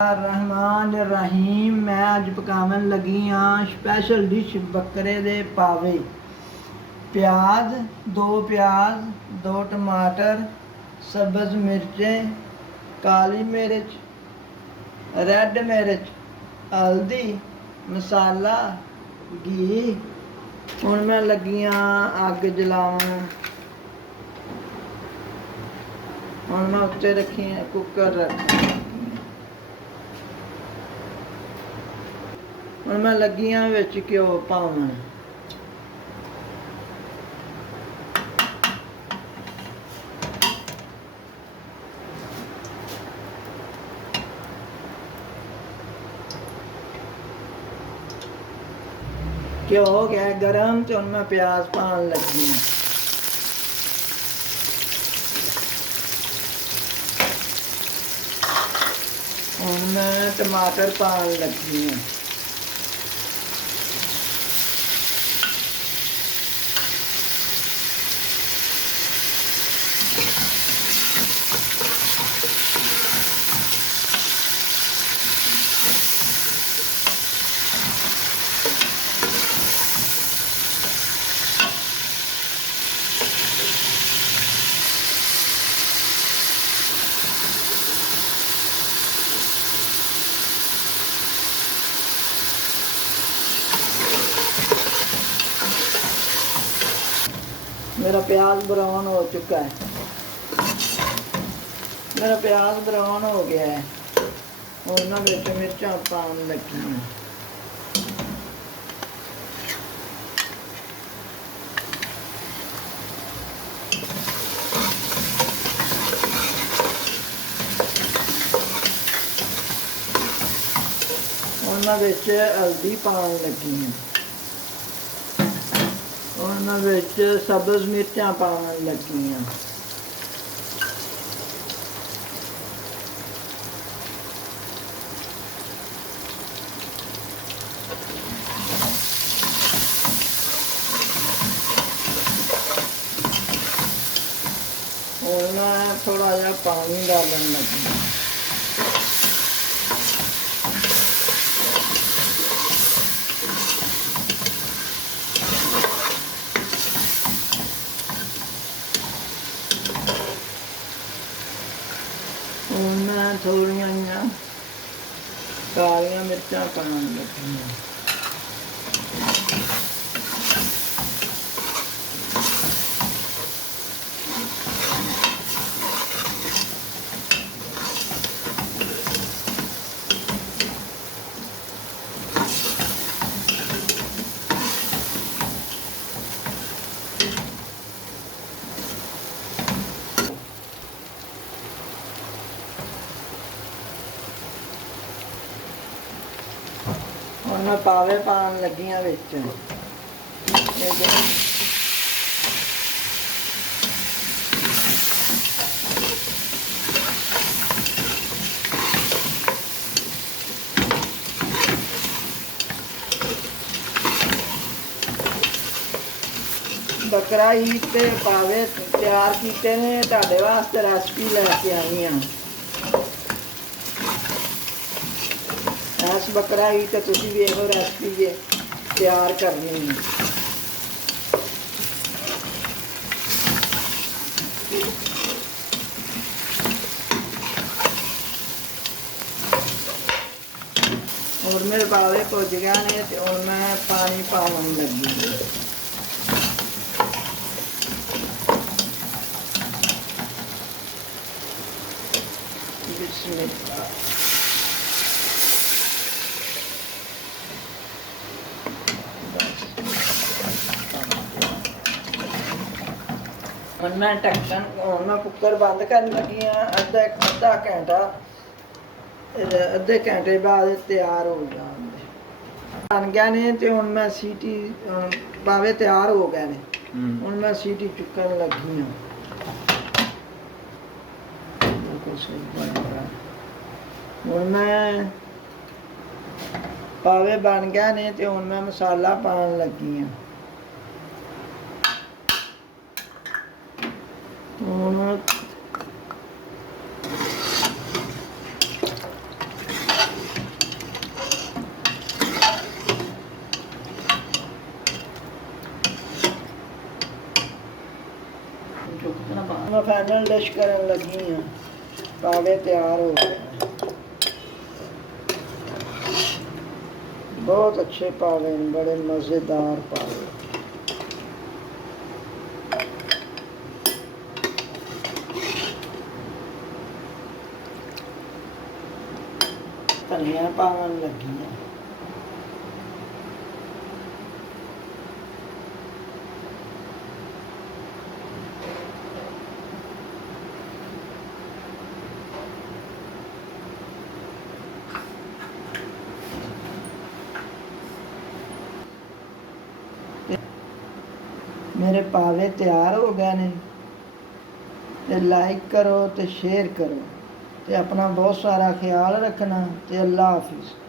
रहमान रहीम। मैं अज पकावन लगी हाँ स्पैशल डिश बकरे दे पावे। प्याज दो टमाटर, सब्ज मिर्चें, काली मिर्च, रेड मिर्च, हल्दी, मसाला, घी। हुण मैं लगी हाँ अग जलावन। हुण मैं उत्ते रखी कुकर रखी। ਹੁਣ मैं लगी हाँ विच घ्यो पावन। घ्यो हो गया गरम तो हुण मैं प्याज पान लगी हाँ। हुण मैं टमाटर पान लगी हाँ। मेरा प्याज ब्राउन हो चुका है। मेरा प्याज ब्राउन हो गया है। और ना बेटे मिर्चा पान लगी हैं। और ना बेटे हल्दी पान लगी हैं। और मैं विच सब्ज मिर्चा पावन लगी हाँ। और मैं थोड़ा जा पानी डालन लगी हाँ। और मैं थोड़िया कालिया मिर्चा पान लगी हाँ। और मैं पावे पान लगी हाँ विच। बकरा ईद ते पावे तैयार किए ने तुहाडे वास्ते रेसिपी लैके आई हाँ। इस बकरा ईद ते तुसीं भी इहो रेसिपी जे तैयार करनी है। और मेरे पावे भुज गए ने ते हुण मैं पानी पावन लगी हाँ। बिस्मिल्लाह। और मैं ढक्कन और मैं कुकर बंद कर लगी हाँ। अद्धा घंटा अद्धे घंटे बाद तैयार हो जाएंगे। बन गए ने तो हुण मैं सीटी पावे तैयार हो गए ने। हुण मैं सीटी चुकन लगी हाँ। हुण मैं पावे बन गए ने तो हुण मैं मसाला पान लगी हाँ। फाइनल डिश करन लगी हाँ। पावे तैयार हो गए, बहुत अच्छे पावे, बड़े मज़ेदार पावे। धनिया पावन लगी हाँ। मेरे पावे तैयार हो गए ने। ते लाइक करो, ते शेयर करो, ते अपना बहुत सारा ख्याल रखना। ते अल्लाह हाफिज़।